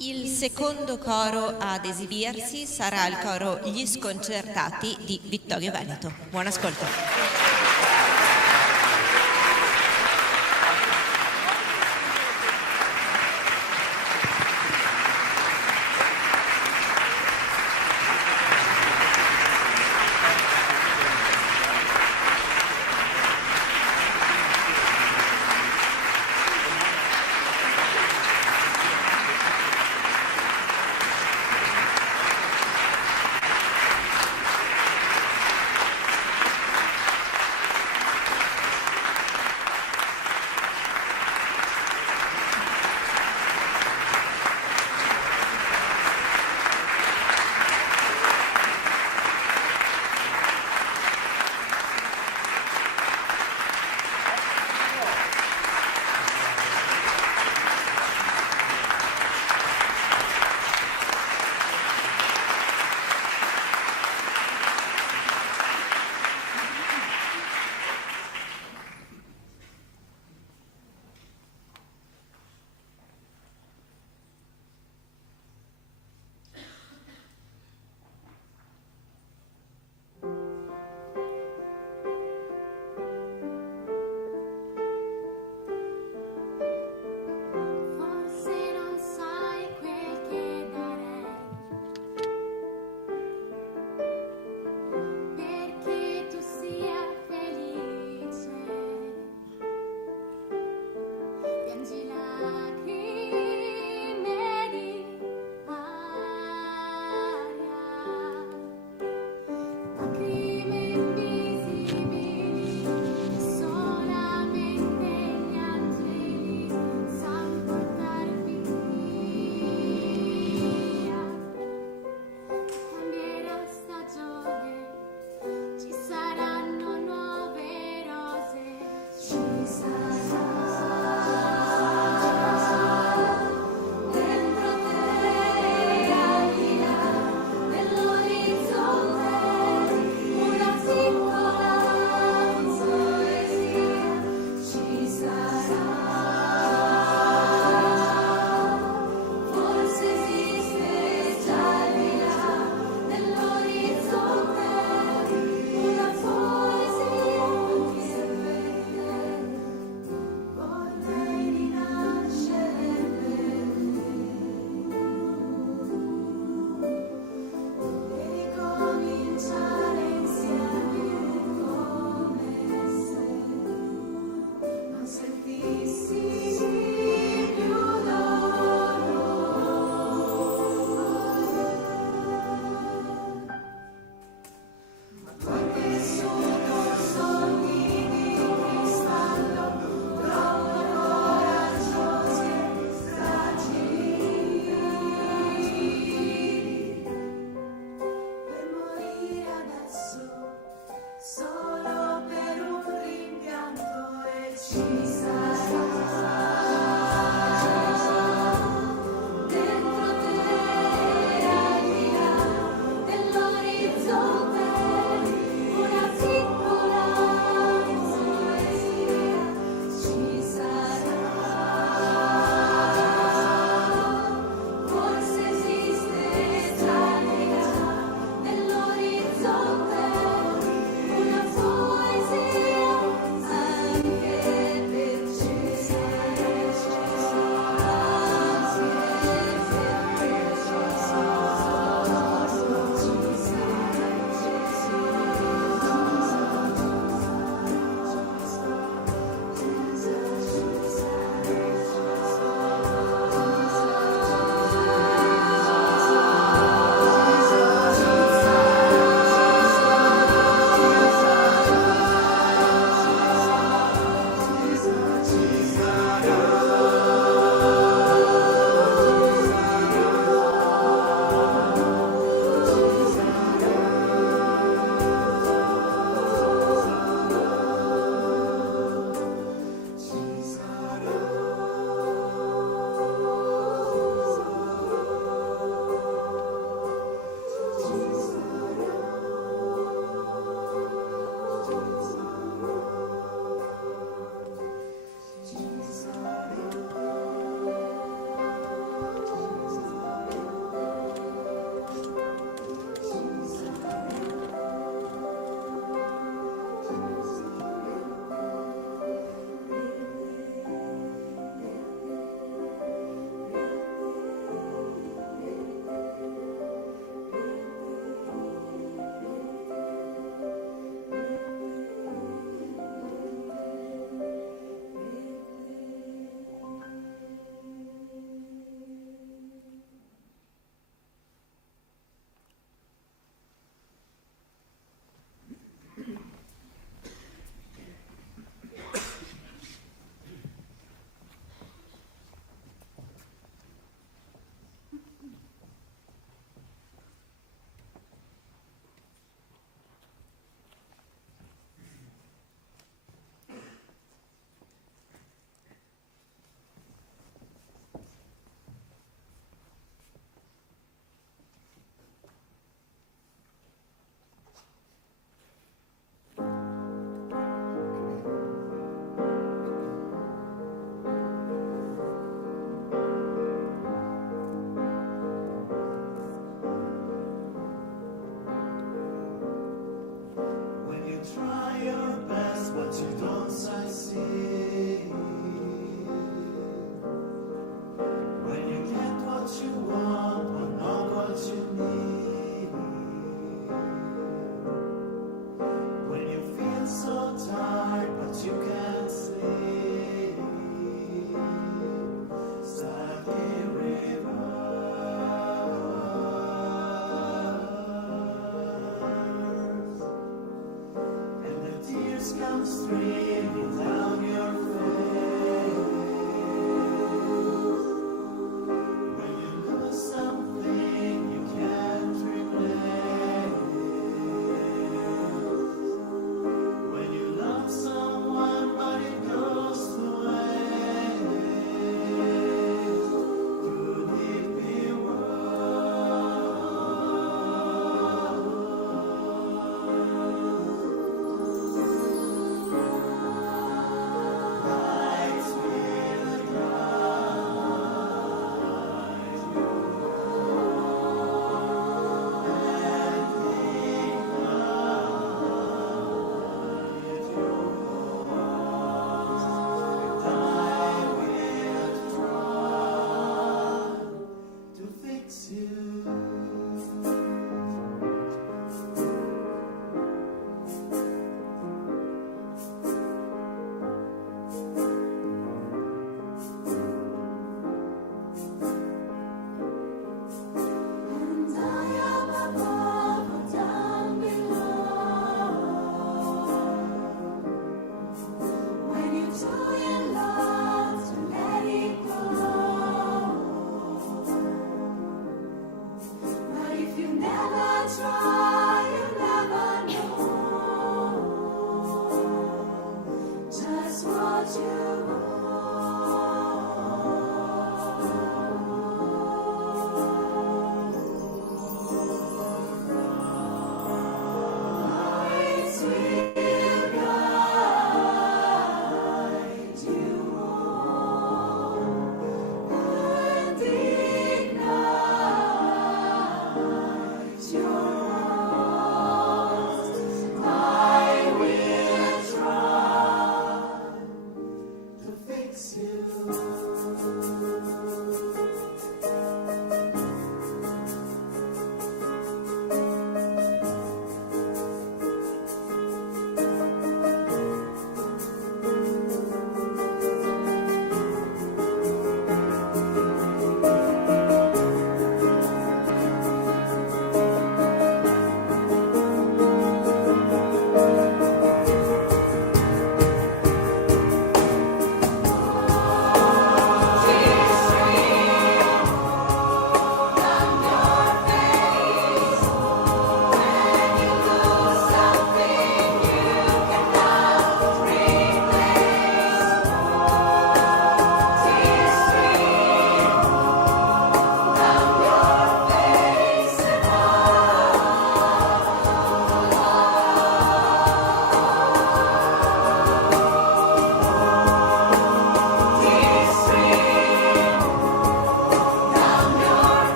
Il secondo coro ad esibirsi sarà il coro Gli Sconcertati di Vittorio Veneto. Buon ascolto.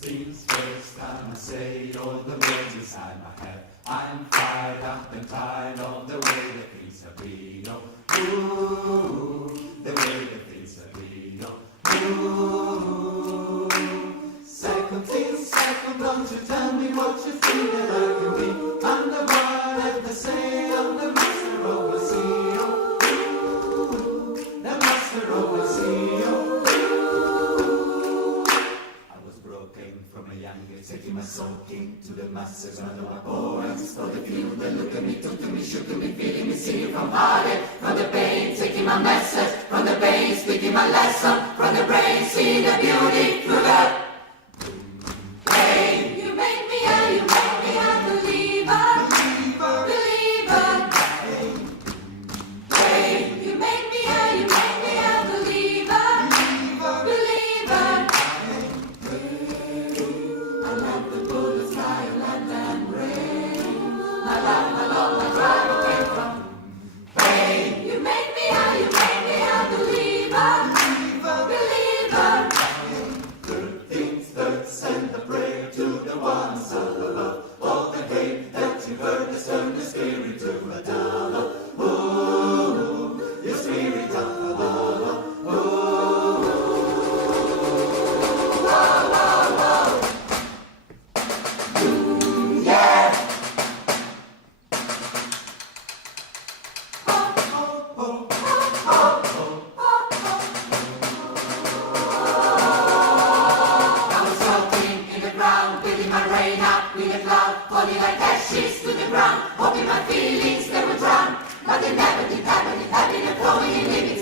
Things first, I'ma say all the words inside my head. I'm fired up and tired of the way that things have been. Oh, ooh, the way that things have been. Oh, ooh. Second things second, don't you tell me what you think that I can be. I'm the one that they say I'm the master of the sea. Oh, proclaim from a young age, taking my soul king to the masses. Run my poems for the few that look at me, took to me, shook to me, feeling me, singing from heartache, from the pain, taking my message, from the pain, speaking my lesson, from the brain, seeing the beauty through the pain. You make me a believer, believer. Hey, you make me a believer, believer. I love the blue sky, I love that rain. I love how long I drive away from pain. You make me a believer, believer. Good things that send a prayer to the ones of the love. All the hate that you heard has turned the spirit to a dollar. Ooh, your spirit of a dollar. I was floating in the ground, building my rain up with a cloud, falling like ashes to the ground, hoping my feelings they would drown, but they never did happen, it happened and flowing and living.